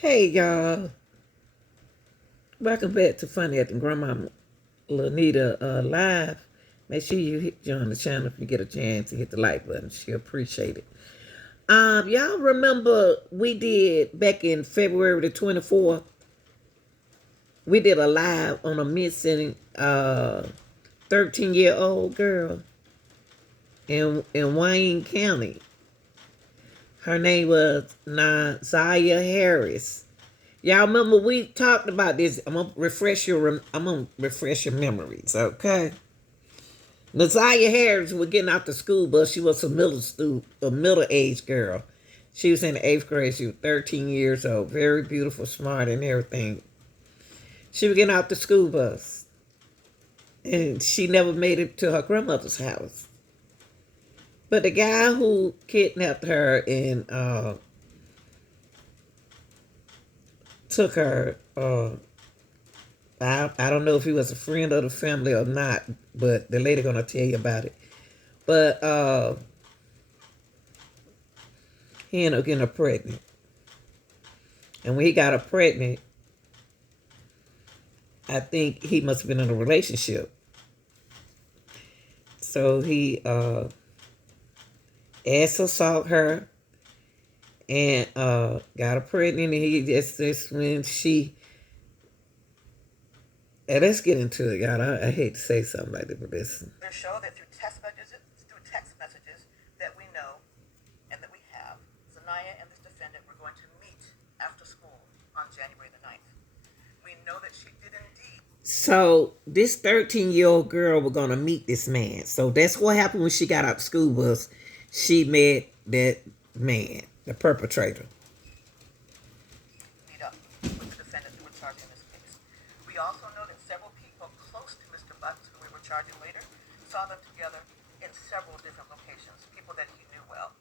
Hey y'all, welcome back to Funny at the Grandma Lanita Live. Make sure you join the channel if you get a chance to hit the like button. She'll appreciate it. Y'all remember we did back in February the 24th, we did a live on a missing 13-year-old girl in Wayne County. Her name was Nazaya Harris. Y'all remember we talked about this? I'm gonna refresh your memories, okay? Nazaria Harris was getting out the school bus. She was a middle-aged girl. She was in the 8th grade. She was 13 years old, very beautiful, smart, and everything. She was getting out the school bus, and she never made it to her grandmother's house. But the guy who kidnapped her and took her, I don't know if he was a friend of the family or not, but the lady gonna tell you about it. But he ended up getting her pregnant. And when he got her pregnant, I think he must have been in a relationship. So he ass assault her and got her pregnant. And he just when she, and let's get into it, y'all. I hate to say something like this, but listen. They show that through text messages that we know and that we have, Zanaya and this defendant were going to meet after school on January the 9th. We know that she did indeed. So this 13-year-old girl was gonna meet this man. So that's what happened when she got out of school was she met that man, the perpetrator. Meet up with the defendants who were charged in this case. We also know that several people close to Mr. Butts, who we were charging later, saw them together in several different locations, people that he knew well.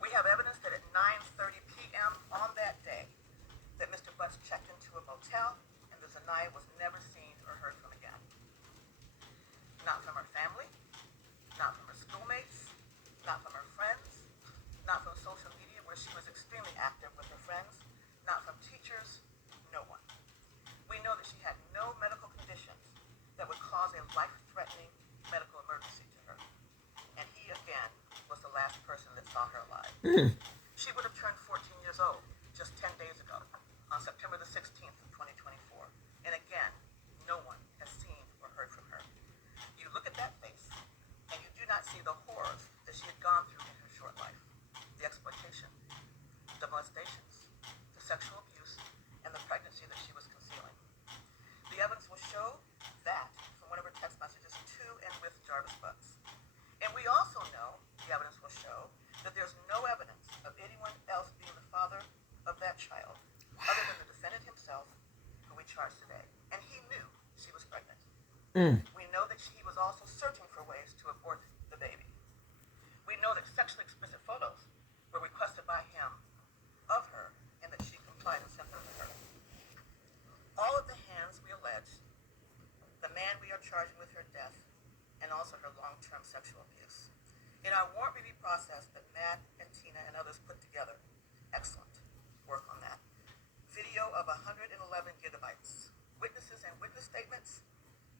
We have evidence that at 9:30 p.m. on that day, that Mr. Butts checked into a motel and that Zanaya was never seen or heard from again. Not from her family, not from her schoolmates, not from her friends, not from social media where she was extremely active with her friends, not from teachers, no one. We know that she had no medical conditions that would cause a life-threatening medical emergency to her. And he, again, was the last person that saw her alive. She would have turned 14 years old just 10 days ago, on September the 16th of 2024. And again, no one has seen or heard from her. You look at that face, and you do not see the horrors that she had gone through in her short life. The exploitation, the molestations, the sexual abuse, and the pregnancy that she was concealing. The evidence will show that from one of her text messages to and with Jarvis Butts. And we also know, the evidence will show, that there's no evidence of anyone else being the father of that child, other than the defendant himself, who we charged today. And he knew she was pregnant. We know that he was also searching for ways to abort the baby. We know that sexually explicit photos were requested by him of her, and that she complied and sent them to her. All of the hands we allege, the man we are charging with her death, and also her long-term sexual abuse. In our warrant review process that Matt and Tina and others put together, excellent work on that. Video of 111 gigabytes, witnesses and witness statements,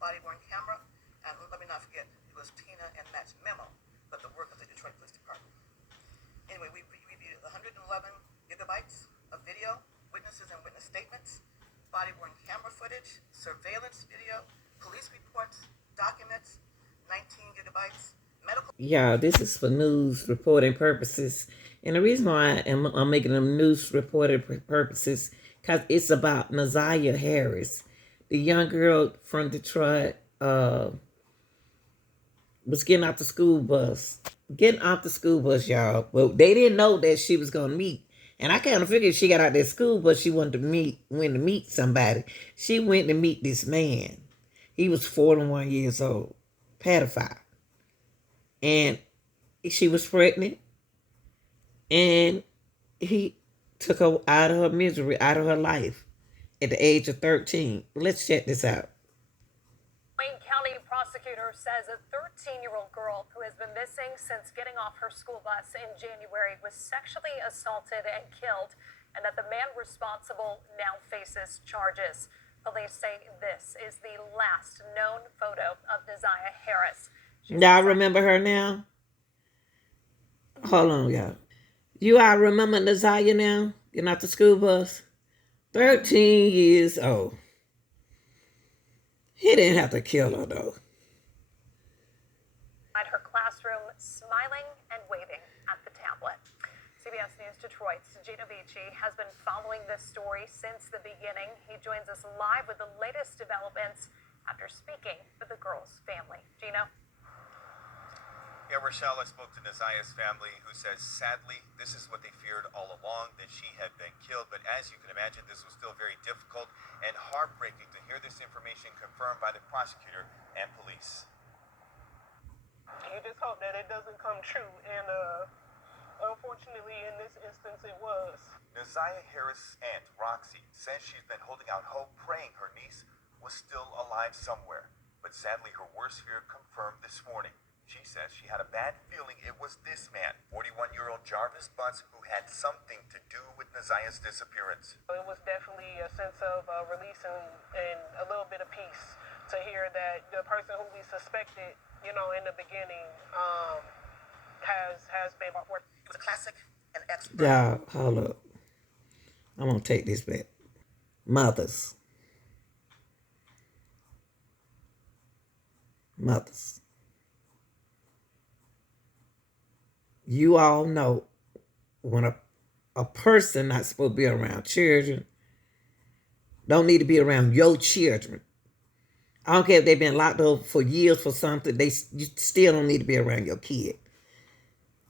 body-worn camera, and let me not forget, it was Tina and Matt's memo, but the work of the Detroit Police Department. Anyway, we reviewed 111 gigabytes of video, witnesses and witness statements, body-worn camera footage, surveillance video, police reports, documents, 19 gigabytes, medical. Yeah, this is for news reporting purposes. And the reason why I'm making them news reporting purposes, because it's about Nazaria Harris, the young girl from Detroit, was getting out the school bus. Getting out the school bus, y'all. Well, they didn't know that she was going to meet. And I kind of figured she got out that school bus, she went to meet somebody. She went to meet this man. He was 41 years old, pedophile. And she was pregnant, and he took her out of her misery, out of her life at the age of 13. Let's check this out. Wayne County prosecutor says a 13-year-old girl who has been missing since getting off her school bus in January was sexually assaulted and killed and that the man responsible now faces charges. Police say this is the last known photo of Naziah Harris. Y'all remember her now? Hold on, y'all. You all remember Naziah now? Getting off the school bus? 13 years old. He didn't have to kill her, though. At her classroom, smiling and waving at the tablet. CBS News Detroit's Gino Vici has been following this story since the beginning. He joins us live with the latest developments after speaking with the girl's family. Gino? Yeah, Rochelle, I spoke to Naziah's family, who says, sadly, this is what they feared all along, that she had been killed. But as you can imagine, this was still very difficult and heartbreaking to hear this information confirmed by the prosecutor and police. You just hope that it doesn't come true, and unfortunately, in this instance, it was. Naziah Harris' aunt, Roxy, says she's been holding out hope, praying her niece was still alive somewhere. But sadly, her worst fear confirmed this morning. She says she had a bad feeling it was this man, 41-year-old Jarvis Butts, who had something to do with Naziah's disappearance. It was definitely a sense of release and a little bit of peace to hear that the person who we suspected, in the beginning, has been brought forth. He was a classic and expert. Y'all, hold up. I'm going to take this back. Mothers. You all know when a person not supposed to be around children, don't need to be around your children. I don't care if they've been locked up for years for something, you still don't need to be around your kid.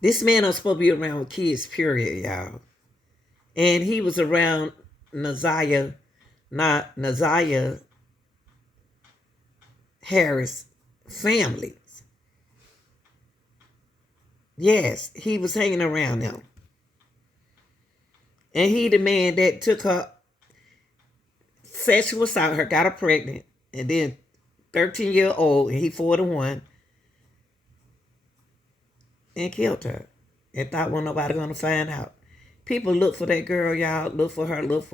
This man is supposed to be around kids, period, y'all. And he was around Naziah Harris family. Yes, he was hanging around them. And he the man that took her, sexual assault her, got her pregnant, and then 13-year-old, and he 41, and killed her. And thought wasn't nobody gonna find out. People look for that girl, y'all. Look for her. Look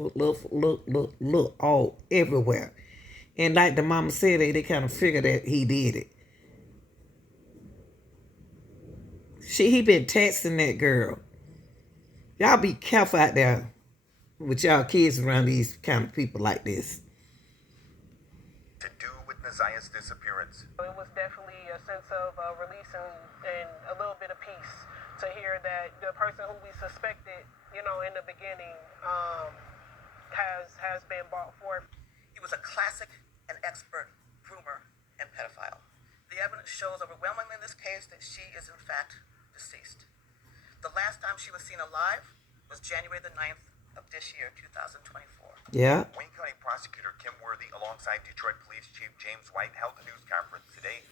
all everywhere. And like the mama said, they kind of figured that he did it. He been texting that girl. Y'all be careful out there with y'all kids around these kind of people like this. To do with Naziah's disappearance. It was definitely a sense of release and a little bit of peace to hear that the person who we suspected, in the beginning, has been brought forth. He was a classic and expert groomer and pedophile. The evidence shows overwhelmingly in this case that she is in fact deceased. The last time she was seen alive was January the 9th of this year, 2024. Yeah. Wayne County Prosecutor Kim Worthy, alongside Detroit Police Chief James White, held a news conference today.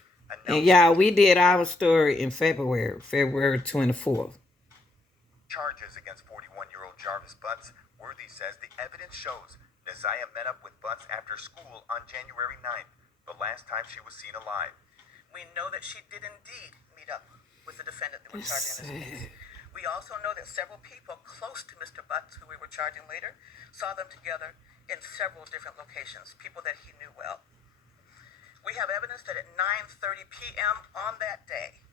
And y'all, we did our story in February 24th. Charges against 41-year-old Jarvis Butts. Worthy says the evidence shows Naziah met up with Butts after school on January 9th, the last time she was seen alive. We know that she did indeed meet up with the defendant that we're charging in this case. We also know that several people close to Mr. Butts, who we were charging later, saw them together in several different locations, people that he knew well. We have evidence that at 9:30 p.m. on that day,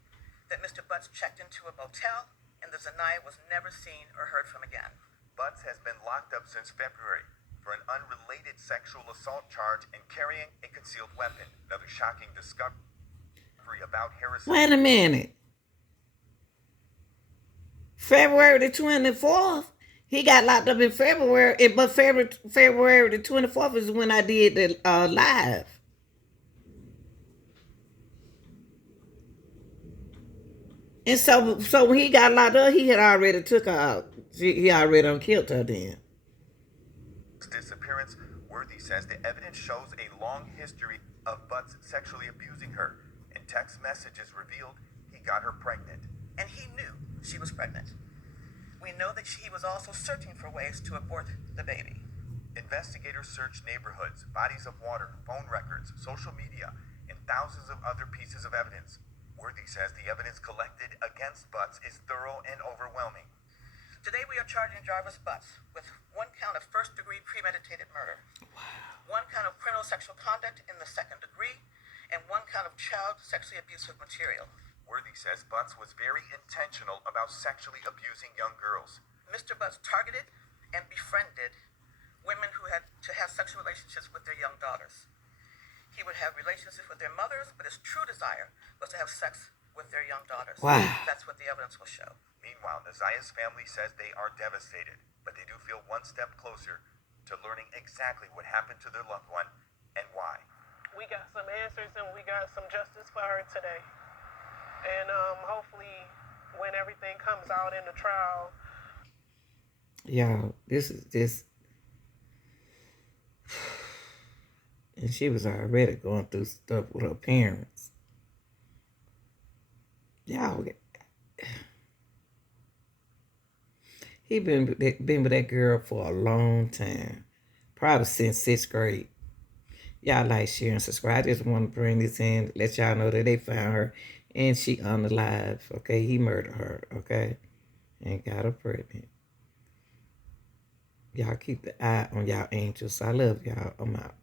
that Mr. Butts checked into a motel and that Naziah was never seen or heard from again. Butts has been locked up since February for an unrelated sexual assault charge and carrying a concealed weapon. Another shocking discovery about Harris. Wait a minute. February the 24th? He got locked up in February, but February the 24th is when I did the live. And so when he got locked up, he had already took her out. He already killed her then. Disappearance. Worthy says the evidence shows a long history of Butts sexually abusing her. In text messages revealed he got her pregnant. And he knew she was pregnant. We know that he was also searching for ways to abort the baby. Investigators searched neighborhoods, bodies of water, phone records, social media, and thousands of other pieces of evidence. Worthy says the evidence collected against Butts is thorough and overwhelming. Today we are charging Jarvis Butts with 1 count of first-degree premeditated murder, 1 count of criminal sexual conduct in the second degree, and 1 count of child sexually abusive material. Worthy says Butts was very intentional about sexually abusing young girls. Mr. Butts targeted and befriended women who had to have sexual relationships with their young daughters. He would have relationships with their mothers, but his true desire was to have sex with their young daughters. Wow. That's what the evidence will show. Meanwhile, Nazia's family says they are devastated, but they do feel one step closer to learning exactly what happened to their loved one and why. We got some answers and we got some justice for her today. And hopefully when everything comes out in the trial. Y'all, this is just... And she was already going through stuff with her parents. Y'all, he been with that girl for a long time. Probably since 6th grade. Y'all like, share, and subscribe. I just want to bring this in, let y'all know that they found her and she unalive. Okay, he murdered her. Okay, and got her pregnant. Y'all keep the eye on y'all angels. I love y'all. I'm out.